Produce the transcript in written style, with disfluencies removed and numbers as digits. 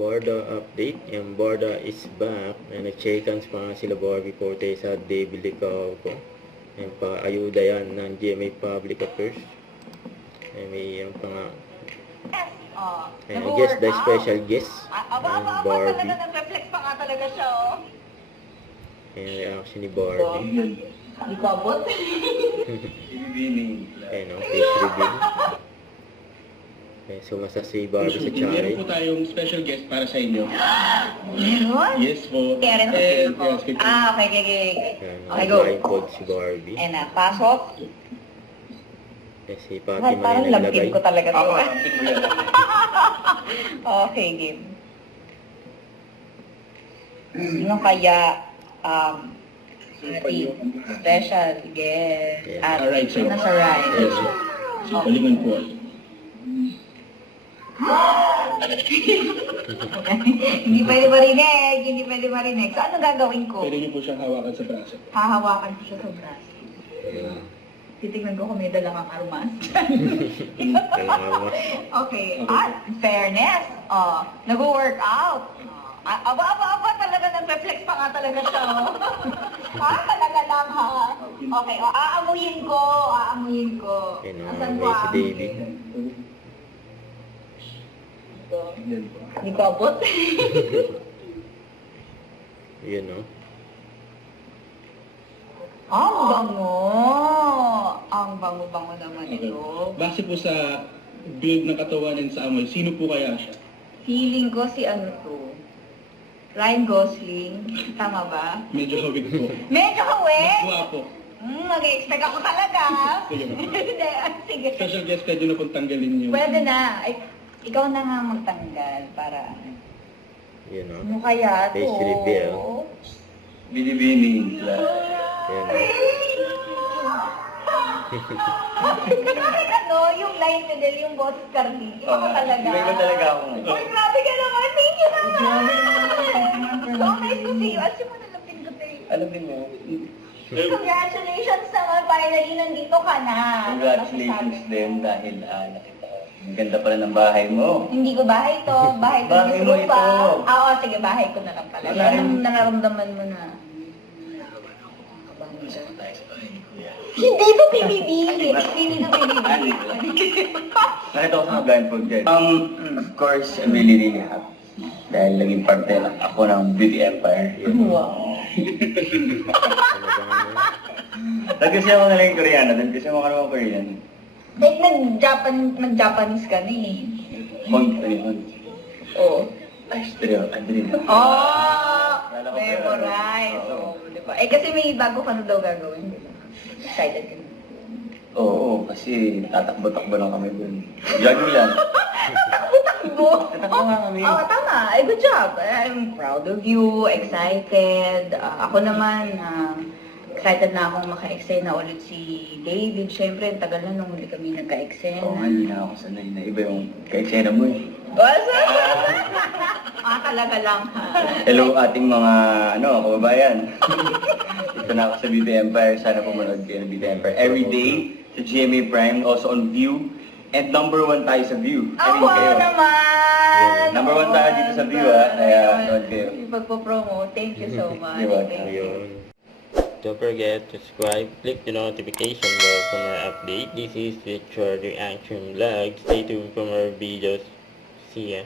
Borda update. Yung Borda is back. Nag-check-ins pa nga sila Barbie Forte sa David Licao ko. Yung pa-ayuda yan ng GMA Public Affairs. May yung pa nga. I guess the special guest. Barbie. Nag-reflex pa nga talaga siya, oh. Yung reaction ni Barbie. Hindi ko abot. Ayun o, face reveal. Sumasa si Barbie sa Meron Charay. po tayong special guest para sa inyo. Meron? Yes po. Kaya rin sa film ko. Yes, Okay. Okay, go. Blindfold si Barbie. And pasok. Si Pati Parang man lambing naglagay. ko talaga to. Okay, game. Sino kaya ating special guest at Alright, sir. nasa right? Yes. So, balingan po. Hindi pwede marinig. So, ano gagawin ko? Pwede niyo po siyang hawakan sa braso. Hahawakan ko siya sa braso. Ayun. Titignan ko kung may dala kang armas. Kailangan mas. Okay. In fairness, nag-workout. Aba, talaga nag-reflex pa nga talaga siya. Talaga lang ha. Okay, aamuyin ko. Ayun o, Asan may si David. Hindi ko abot. Yun o. Ang bango naman ito. Base po sa build ng katawan and sa amoy, sino po kaya siya? Feeling ko si ano to. Ryan Gosling. Tama ba? Medyo hawig po. Medyo hawig. Mas guwapo. Mag-expect ako talaga. Sige po. Sige. Special guest, pwede na pong tanggalin niyo. Pwede na. Ay, ikaw na nga magtanggal para... Yun o. Ano kaya to? Face reveal. Binibining. Yun o. Bakit ano, yung line nila, yung boses Carly, iba ka talaga. Iba talaga ako. Uy, grabe ka naman. Thank you naman. So nice to see you. Asin mo nalapin ko tayo. Alam din mo, Congratulations naman. Finally, nandito ka na. congratulations Masasabi. din dahil nakita ko. Ang ganda pala ng bahay mo. Hindi ko bahay to. Bahay ko Bahay ni mo Rupa. ito. Oo, sige, bahay ko na lang pala. Anong nararamdaman mo na? Hindi to PBB. Hindi to PBB. Nakita ko sa mga blindfold dyan. Of course, I'm really happy. Dahil naging parte na ako ng Beauty Empire. Wow. Kasi ako na lang yung Koreano, dahil kasi ako naman Korean. Like, nag-Japanese ka na eh. Hon. Oo. Adrena. Oh! Lala ko Memorize. pero, Oo, di ba? Eh, kasi may bago ka na daw gagawin. Excited ka na. Oo, kasi tatakbo-takbo lang kami dun. Jogging lang. Takbo! Tatakbo nga kami. Oo, tama. Eh, good job. I'm proud of you. Excited. Ako naman, excited na akong maka-eksena ulit si David. Siyempre, ang tagal na nung huli kami nagka-eksena. Oo, hindi na ako sanay na iba yung ka-eksena mo eh. Talaga lang ha. Hello ating mga kababayan. Dito na ako sa Beauty Empire. Sana pumunod kayo ng Beauty Empire every day sa GMA Prime, also on View. And number 1 tayo sa View. Wow naman! Number 1 tayo dito sa View ha. Kaya nood kayo. Pagpo-promote. Thank you so much. You're welcome. Ayun. Don't forget to subscribe, click the notification bell for more update. This is Richard Reaction Vlog. Stay tuned for more videos. See ya.